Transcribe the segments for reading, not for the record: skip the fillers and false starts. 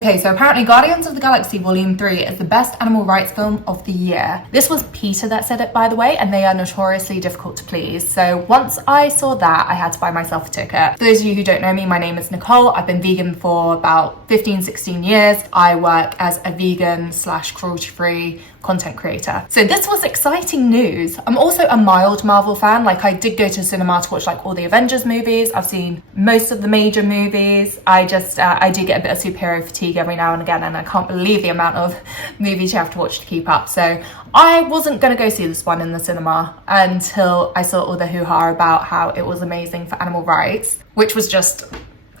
Okay, so apparently Guardians of the Galaxy Volume 3 is the best animal rights film of the year. This was PETA that said it, by the way, and they are notoriously difficult to please. So once I saw that, I had to buy myself a ticket. For those of you who don't know me, my name is Nicole. I've been vegan for about 15, 16 years. I work as a vegan / cruelty-free content creator. So this was exciting news. I'm also a mild Marvel fan. Like, I did go to cinema to watch like all the Avengers movies. I've seen most of the major movies. I do get a bit of superhero fatigue every now and again, and I can't believe the amount of movies you have to watch to keep up. So I wasn't going to go see this one in the cinema until I saw all the hoo-ha about how it was amazing for animal rights, which was just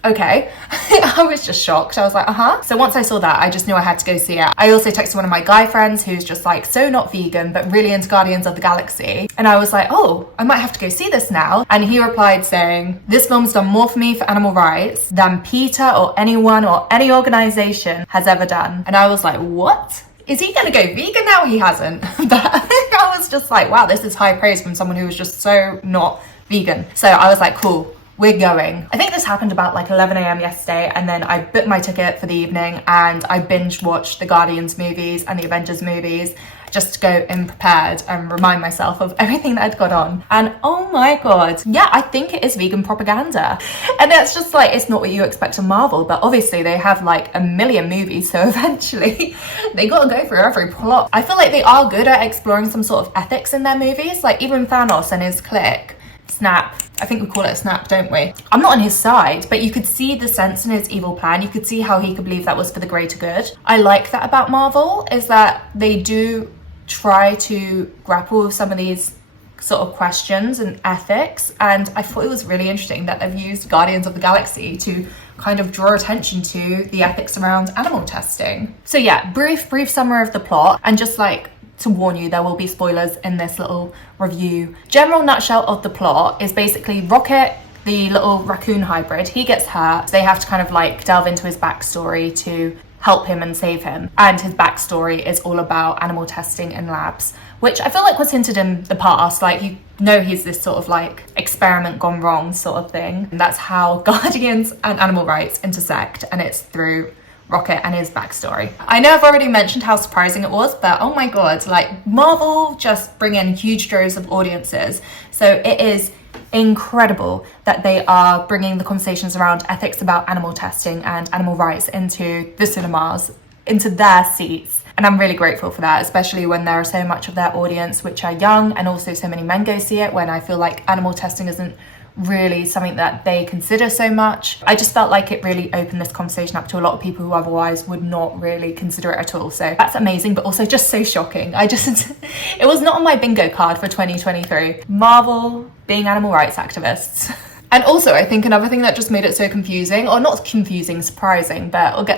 okay. I was just shocked. I was like, So once I saw that, I just knew I had to go see it. I also texted one of my guy friends who's just like so not vegan, but really into Guardians of the Galaxy. And I was like, oh, I might have to go see this now. And he replied saying, this film's done more for me for animal rights than PETA or anyone or any organization has ever done. And I was like, what? Is he gonna go vegan now? He hasn't. But I was just like, wow, this is high praise from someone who was just so not vegan. So I was like, cool. We're going. I think this happened about like 11 a.m. yesterday, and then I booked my ticket for the evening and I binge watched the Guardians movies and the Avengers movies just to go in prepared and remind myself of everything that had gone on. And oh my god, yeah, I think it is vegan propaganda. And it's just like, it's not what you expect of Marvel, but obviously they have like a million movies, so eventually they gotta go through every plot. I feel like they are good at exploring some sort of ethics in their movies, like even Thanos and his clique. Snap. I think we call it a snap, don't we? I'm not on his side, but you could see the sense in his evil plan. You could see how he could believe that was for the greater good. I like that about Marvel, is that they do try to grapple with some of these sort of questions and ethics. And I thought it was really interesting that they've used Guardians of the Galaxy to kind of draw attention to the ethics around animal testing. So yeah, brief summary of the plot, and just like to warn you, there will be spoilers in this little review. General nutshell of the plot is basically Rocket, the little raccoon hybrid, he gets hurt. They have to kind of like delve into his backstory to help him and save him. And his backstory is all about animal testing in labs, which I feel like was hinted in the past. Like, you know, he's this sort of like experiment gone wrong sort of thing. And that's how Guardians and animal rights intersect, and it's through Rocket and his backstory. I know I've already mentioned how surprising it was, but oh my god, like Marvel just bring in huge droves of audiences. So it is incredible that they are bringing the conversations around ethics about animal testing and animal rights into the cinemas, into their seats. And I'm really grateful for that, especially when there are so much of their audience which are young, and also so many men go see it, when I feel like animal testing isn't really something that they consider so much. I just felt like it really opened this conversation up to a lot of people who otherwise would not really consider it at all. So that's amazing, but also just so shocking. It was not on my bingo card for 2023. Marvel being animal rights activists. And also, I think another thing that just made it so confusing, or not confusing, surprising, but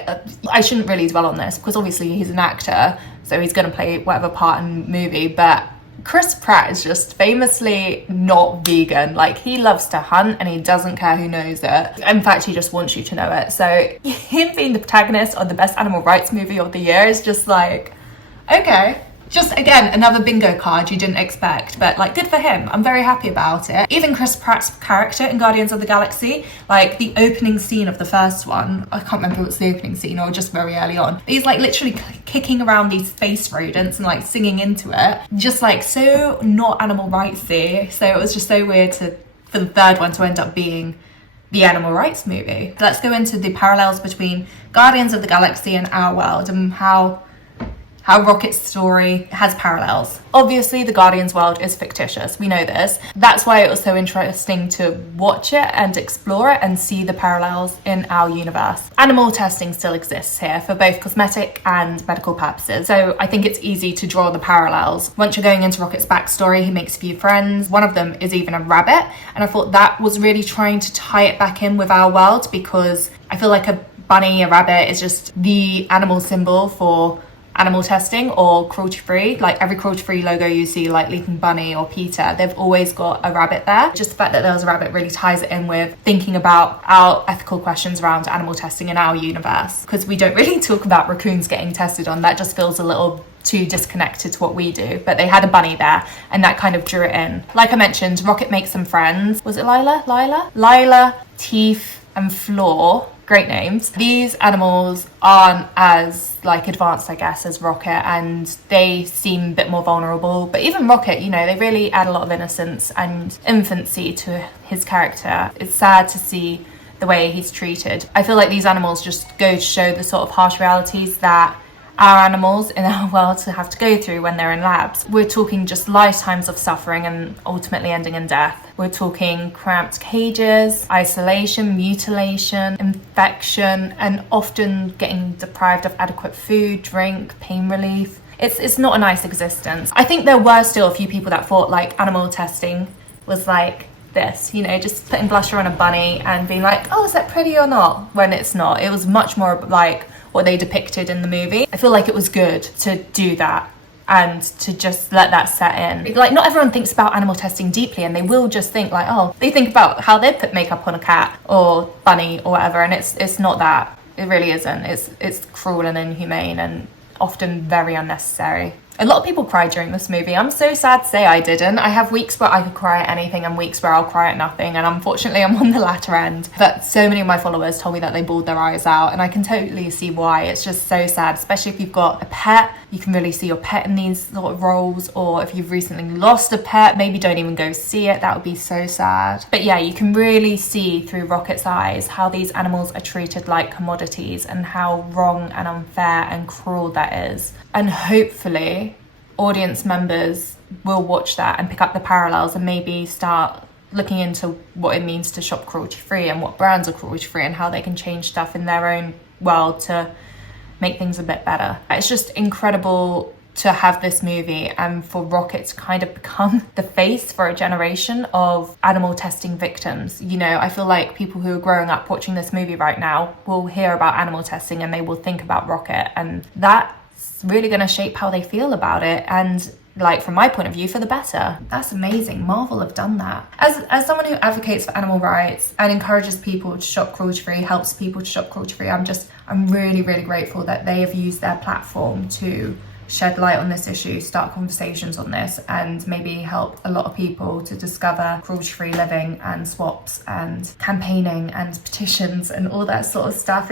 I shouldn't really dwell on this because obviously he's an actor, so he's going to play whatever part in the movie, but Chris Pratt is just famously not vegan. Like, he loves to hunt and he doesn't care who knows it. In fact, he just wants you to know it. So him being the protagonist of the best animal rights movie of the year is just like, okay. Just, again, another bingo card you didn't expect, but like, good for him. I'm very happy about it. Even Chris Pratt's character in Guardians of the Galaxy, like the opening scene of the first one, I can't remember if it's the opening scene or just very early on. He's like literally kicking around these space rodents and like singing into it. Just like so not animal rightsy. So it was just so weird for the third one to end up being the animal rights movie. Let's go into the parallels between Guardians of the Galaxy and our world, and how Rocket's story has parallels. Obviously, the Guardians world is fictitious. We know this. That's why it was so interesting to watch it and explore it and see the parallels in our universe. Animal testing still exists here for both cosmetic and medical purposes. So I think it's easy to draw the parallels. Once you're going into Rocket's backstory, he makes a few friends. One of them is even a rabbit. And I thought that was really trying to tie it back in with our world, because I feel like a bunny, a rabbit is just the animal symbol for animal testing or cruelty-free. Like every cruelty-free logo you see, like Leaping Bunny or PETA, they've always got a rabbit there. Just the fact that there was a rabbit really ties it in with thinking about our ethical questions around animal testing in our universe, because we don't really talk about raccoons getting tested on. That just feels a little too disconnected to what we do, but they had a bunny there and that kind of drew it in. Like I mentioned, Rocket makes some friends. Was it Lila, Teeth and Floor great names. These animals aren't as like advanced, I guess, as Rocket, and they seem a bit more vulnerable. But even Rocket, you know, they really add a lot of innocence and infancy to his character. It's sad to see the way he's treated. I feel like these animals just go to show the sort of harsh realities that our animals in our world to have to go through when they're in labs. We're talking just lifetimes of suffering and ultimately ending in death. We're talking cramped cages, isolation, mutilation, infection, and often getting deprived of adequate food, drink, pain relief. It's not a nice existence. I think there were still a few people that thought like animal testing was like this, you know, just putting blusher on a bunny and being like, oh, is that pretty or not? When it's not. It was much more like what they depicted in the movie. I feel like it was good to do that and to just let that set in. Like, not everyone thinks about animal testing deeply, and they will just think like, oh, they think about how they put makeup on a cat or bunny or whatever, and it's not that. It really isn't. It's cruel and inhumane and often very unnecessary. A lot of people cried during this movie. I'm so sad to say I didn't. I have weeks where I could cry at anything and weeks where I'll cry at nothing, and unfortunately I'm on the latter end. But so many of my followers told me that they bawled their eyes out, and I can totally see why. It's just so sad, especially if you've got a pet. You can really see your pet in these sort of roles, or if you've recently lost a pet, maybe don't even go see it. That would be so sad. But yeah, you can really see through Rocket's eyes how these animals are treated like commodities and how wrong and unfair and cruel that is. And hopefully audience members will watch that and pick up the parallels and maybe start looking into what it means to shop cruelty-free and what brands are cruelty-free and how they can change stuff in their own world to make things a bit better. It's just incredible to have this movie and for Rocket to kind of become the face for a generation of animal testing victims. You know, I feel like people who are growing up watching this movie right now will hear about animal testing and they will think about Rocket, and that's really going to shape how they feel about it, and like from my point of view, for the better. That's amazing. Marvel have done that. As someone who advocates for animal rights and encourages people to shop cruelty-free, helps people to shop cruelty-free, I'm really grateful that they have used their platform to shed light on this issue, start conversations on this, and maybe help a lot of people to discover cruelty-free living and swaps and campaigning and petitions and all that sort of stuff.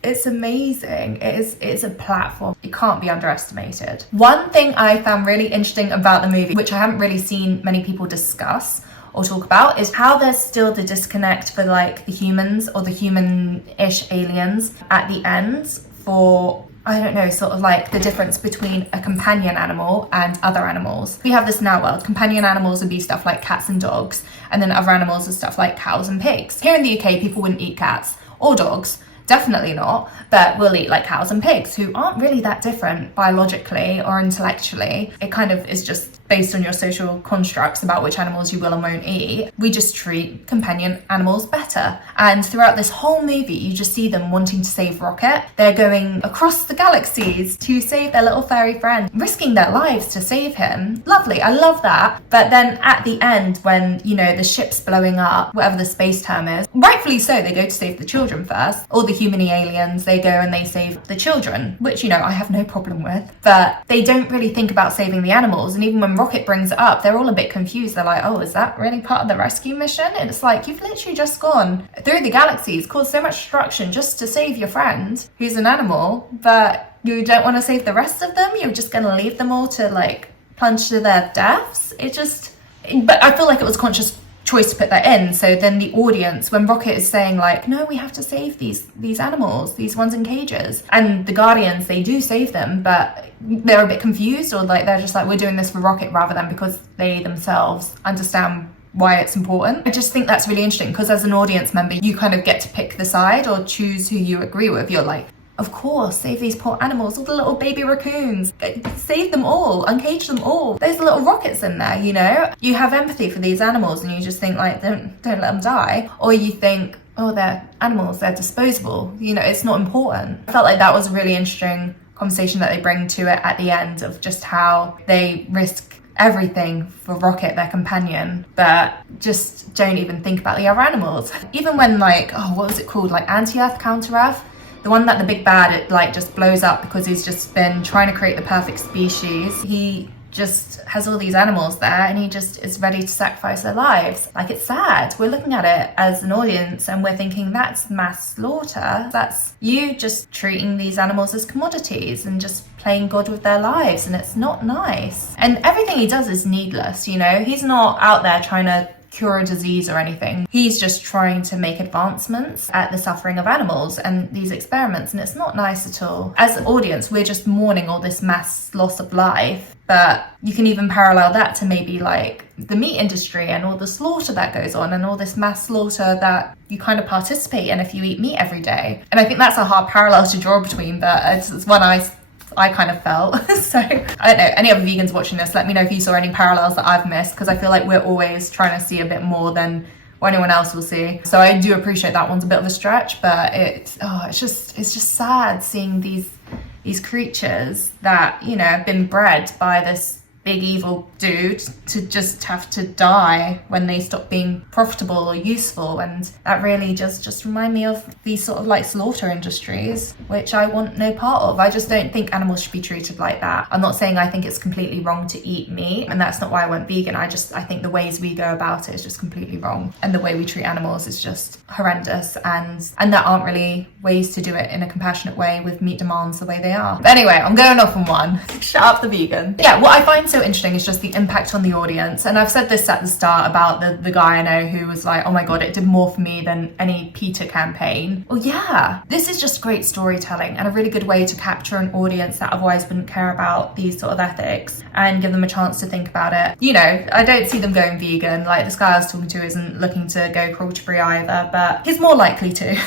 It's amazing. It's a platform. It can't be underestimated. One thing I found really interesting about the movie, which I haven't really seen many people discuss or talk about, is how there's still the disconnect for like the humans or the human-ish aliens at the end for, I don't know, sort of like the difference between a companion animal and other animals. We have this in our world. Companion animals would be stuff like cats and dogs, and then other animals are stuff like cows and pigs. Here in the UK, people wouldn't eat cats or dogs. Definitely not, but we'll eat like cows and pigs, who aren't really that different biologically or intellectually. It kind of is just based on your social constructs about which animals you will and won't eat. We just treat companion animals better. And throughout this whole movie, you just see them wanting to save Rocket. They're going across the galaxies to save their little furry friend, risking their lives to save him. Lovely, I love that. But then at the end, when, you know, the ship's blowing up, whatever the space term is, rightfully so, they go to save the children first. All the human-y aliens, they go and they save the children, which, you know, I have no problem with. But they don't really think about saving the animals. And even when Rocket brings it up, they're all a bit confused. They're like, oh, is that really part of the rescue mission? And it's like, you've literally just gone through the galaxies, caused so much destruction just to save your friend who's an animal, but you don't want to save the rest of them? You're just going to leave them all to like plunge to their deaths? But I feel like it was conscious choice to put that in. So then the audience, when Rocket is saying like, no, we have to save these animals, these ones in cages, and the Guardians, they do save them, but they're a bit confused, or like they're just like, we're doing this for Rocket rather than because they themselves understand why it's important. I just think that's really interesting, because as an audience member, you kind of get to pick the side or choose who you agree with. You're like, of course, save these poor animals, all the little baby raccoons, save them all, uncage them all. There's little rockets in there, you know? You have empathy for these animals and you just think like, don't let them die. Or you think, oh, they're animals, they're disposable, you know, it's not important. I felt like that was a really interesting conversation that they bring to it at the end, of just how they risk everything for Rocket, their companion, but just don't even think about the other animals. Even when like, oh, what was it called? Like Anti-Earth, Counter-Earth? The one that the big bad, it like just blows up because he's just been trying to create the perfect species. He just has all these animals there and he just is ready to sacrifice their lives. Like, it's sad. We're looking at it as an audience and we're thinking that's mass slaughter. That's you just treating these animals as commodities and just playing God with their lives, and it's not nice. And everything he does is needless, you know? He's not out there trying to cure a disease or anything. He's just trying to make advancements at the suffering of animals and these experiments, and it's not nice at all. As an audience, we're just mourning all this mass loss of life, but you can even parallel that to maybe like the meat industry and all the slaughter that goes on and all this mass slaughter that you kind of participate in if you eat meat every day. And I think that's a hard parallel to draw between, but it's one I kind of felt. So I don't know, any other vegans watching this, let me know if you saw any parallels that I've missed, because I feel like we're always trying to see a bit more than what anyone else will see. So I do appreciate that one's a bit of a stretch, but it's just sad seeing these creatures that, you know, have been bred by this big evil dude to just have to die when they stop being profitable or useful. And that really just remind me of these sort of like slaughter industries, which I want no part of. I just don't think animals should be treated like that. I'm not saying I think it's completely wrong to eat meat, and that's not why I went vegan. I think the ways we go about it is just completely wrong, and the way we treat animals is just horrendous, and there aren't really ways to do it in a compassionate way with meat demands the way they are. But anyway, I'm going off on one. Shut up the vegan. Yeah, what I find so interesting is just the impact on the audience. And I've said this at the start about the guy I know who was like, oh my god, it did more for me than any PETA campaign. Well, yeah, this is just great storytelling and a really good way to capture an audience that otherwise wouldn't care about these sort of ethics and give them a chance to think about it. You know, I don't see them going vegan. Like, this guy I was talking to isn't looking to go cruelty-free either, but he's more likely to.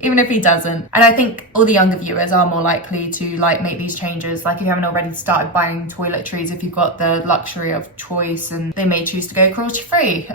Even if he doesn't. And I think all the younger viewers are more likely to like make these changes. Like, if you haven't already started buying toiletries, if you've got the luxury of choice, and they may choose to go cruelty-free.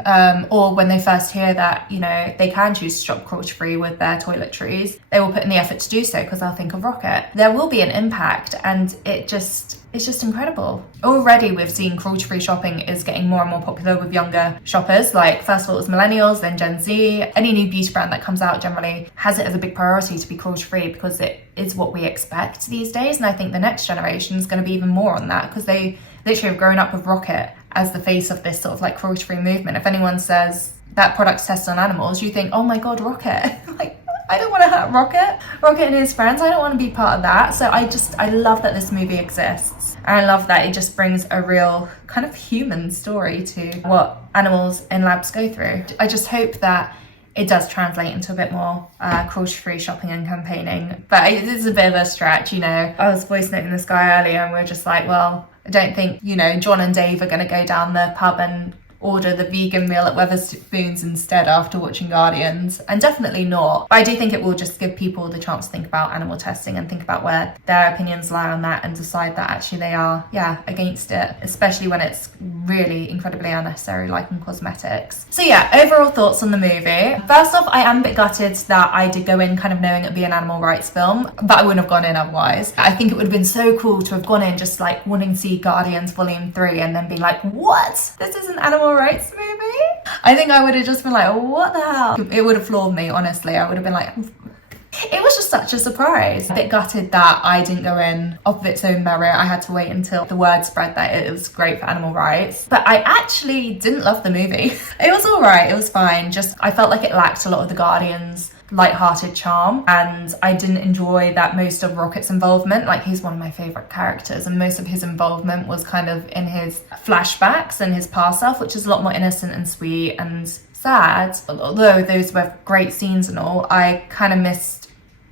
Or when they first hear that, you know, they can choose to shop cruelty-free with their toiletries, they will put in the effort to do so because they'll think of Rocket. There will be an impact, and it's just incredible. Already we've seen cruelty-free shopping is getting more and more popular with younger shoppers. Like, first of all it was millennials, then Gen Z. Any new beauty brand that comes out generally has it as a big priority to be cruelty-free because it is what we expect these days. And I think the next generation is going to be even more on that because they literally have grown up with Rocket as the face of this sort of like cruelty-free movement. If anyone says that product's tested on animals, you think, oh my god, Rocket. Like, I don't want to hurt Rocket and his friends. I don't want to be part of that. So I love that this movie exists. And I love that it just brings a real kind of human story to what animals in labs go through. I just hope that it does translate into a bit more cruelty-free shopping and campaigning. But it's a bit of a stretch, you know. I was voice noting this guy earlier and we're just like, well, I don't think, you know, John and Dave are going to go down the pub and order the vegan meal at Wetherspoons instead after watching Guardians, and definitely not. But I do think it will just give people the chance to think about animal testing and think about where their opinions lie on that and decide that actually they are, against it, especially when it's really incredibly unnecessary, like in cosmetics. So yeah, overall thoughts on the movie. First off, I am a bit gutted that I did go in kind of knowing it'd be an animal rights film, but I wouldn't have gone in otherwise. I think it would have been so cool to have gone in just like wanting to see Guardians Volume 3 and then be like, what? This is an animal rights movie? I think I would have just been like, what the hell? It would have floored me, honestly. I would have been like, it was just such a surprise. A bit gutted that I didn't go in of its own merit. I had to wait until the word spread that it was great for animal rights. But I actually didn't love the movie. It was all right, it was fine. Just, I felt like it lacked a lot of the Guardians' light-hearted charm, and I didn't enjoy that most of Rocket's involvement. Like, he's one of my favourite characters, and most of his involvement was kind of in his flashbacks and his past self, which is a lot more innocent and sweet and sad. Although those were great scenes and all, I kind of missed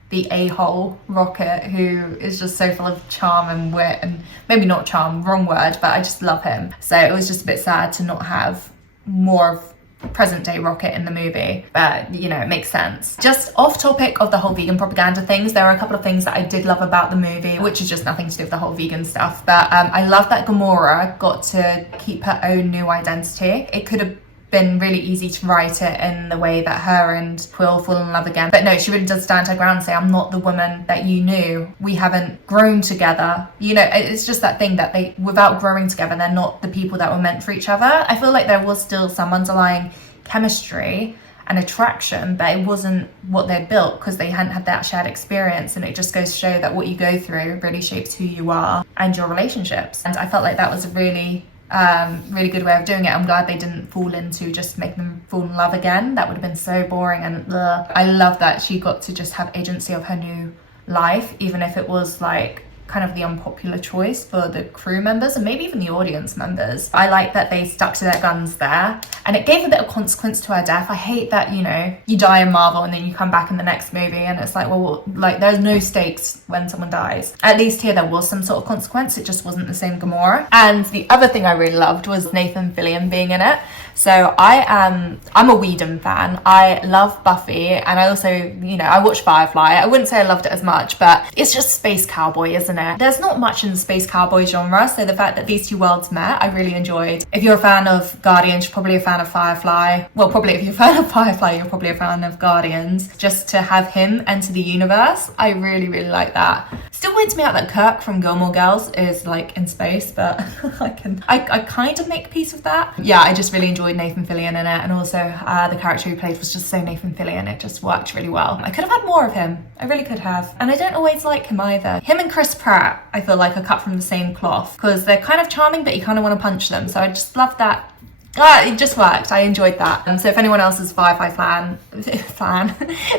the a-hole Rocket, who is just so full of charm and wit, and maybe not charm, wrong word, but I just love him. So it was just a bit sad to not have more of present day Rocket in the movie, but you know, it makes sense. Just off topic of the whole vegan propaganda things, there are a couple of things that I did love about the movie, which is just nothing to do with the whole vegan stuff, but I love that Gamora got to keep her own new identity. It could have been really easy to write it in the way that her and Quill fall in love again, but no, she really does stand her ground and say, I'm not the woman that you knew, we haven't grown together. You know, it's just that thing that they, without growing together, they're not the people that were meant for each other. I feel like there was still some underlying chemistry, an attraction, but it wasn't what they'd built because they hadn't had that shared experience. And it just goes to show that what you go through really shapes who you are and your relationships. And I felt like that was a really good way of doing it. I'm glad they didn't fall into just making them fall in love again. That would have been so boring. And I love that she got to just have agency of her new life, even if it was like kind of the unpopular choice for the crew members and maybe even the audience members. I like that they stuck to their guns there, and it gave a bit of consequence to her death. I hate that, you know, you die in Marvel and then you come back in the next movie and it's like, well, like there's no stakes when someone dies. At least here there was some sort of consequence. It just wasn't the same Gamora. And the other thing I really loved was Nathan Fillion being in it. So I'm a Whedon fan. I love Buffy, and I also, you know, I watch Firefly. I wouldn't say I loved it as much, but it's just space cowboy, isn't it? There's not much in the space cowboy genre, so the fact that these two worlds met, I really enjoyed. If you're a fan of Guardians, you're probably a fan of Firefly. Well, probably if you're a fan of Firefly, you're probably a fan of Guardians. Just to have him enter the universe, I really, really like that. Still weirds me out that Kirk from Gilmore Girls is like in space, but I kind of make peace with that. Yeah, I just really enjoyed Nathan Fillion in it, and also the character he played was just so Nathan Fillion. It just worked really well. I could have had more of him. I really could have. And I don't always like him either. Him and Chris Pratt, I feel like, are cut from the same cloth because they're kind of charming, but you kind of want to punch them. So I just love that. It just worked. I enjoyed that. So if anyone else is Firefly if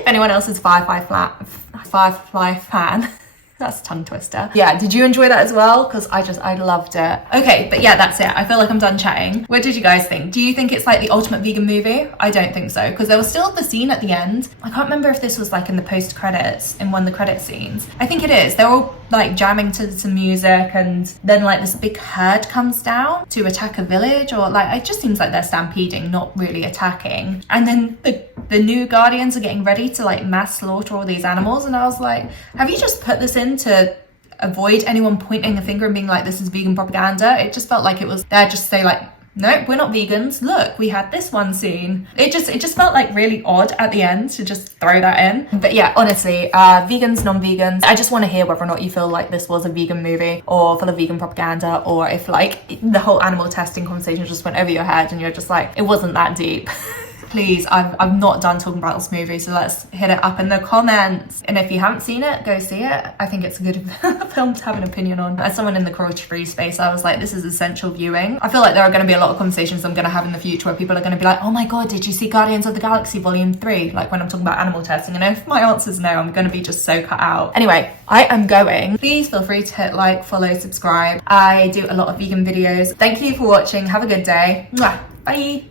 anyone else is Firefly fan, that's a tongue twister. Yeah, did you enjoy that as well? Because I loved it. Okay, but yeah, that's it. I feel like I'm done chatting. What did you guys think? Do you think it's like the ultimate vegan movie? I don't think so, because there was still the scene at the end. I can't remember if this was like in the post credits, in one of the credit scenes. I think it is. They're all like jamming to some music, and then like this big herd comes down to attack a village, or like it just seems like they're stampeding, not really attacking. And then the new Guardians are getting ready to like mass slaughter all these animals, and I was like, have you just put this in to avoid anyone pointing a finger and being like, this is vegan propaganda? It just felt like it was there just to say like, nope, we're not vegans. Look, we had this one scene. It just felt like really odd at the end to just throw that in. But yeah, honestly, vegans, non-vegans, I just want to hear whether or not you feel like this was a vegan movie or full of vegan propaganda, or if like the whole animal testing conversation just went over your head and you're just like, it wasn't that deep. Please, I'm not done talking about this movie, so let's hit it up in the comments. And if you haven't seen it, go see it. I think it's a good film to have an opinion on. As someone in the cruelty-free space, I was like, this is essential viewing. I feel like there are going to be a lot of conversations I'm going to have in the future where people are going to be like, oh my god, did you see Guardians of the Galaxy Volume 3? Like when I'm talking about animal testing, and if my answer's no, I'm going to be just so cut out. Anyway, I am going. Please feel free to hit like, follow, subscribe. I do a lot of vegan videos. Thank you for watching. Have a good day. Mwah. Bye.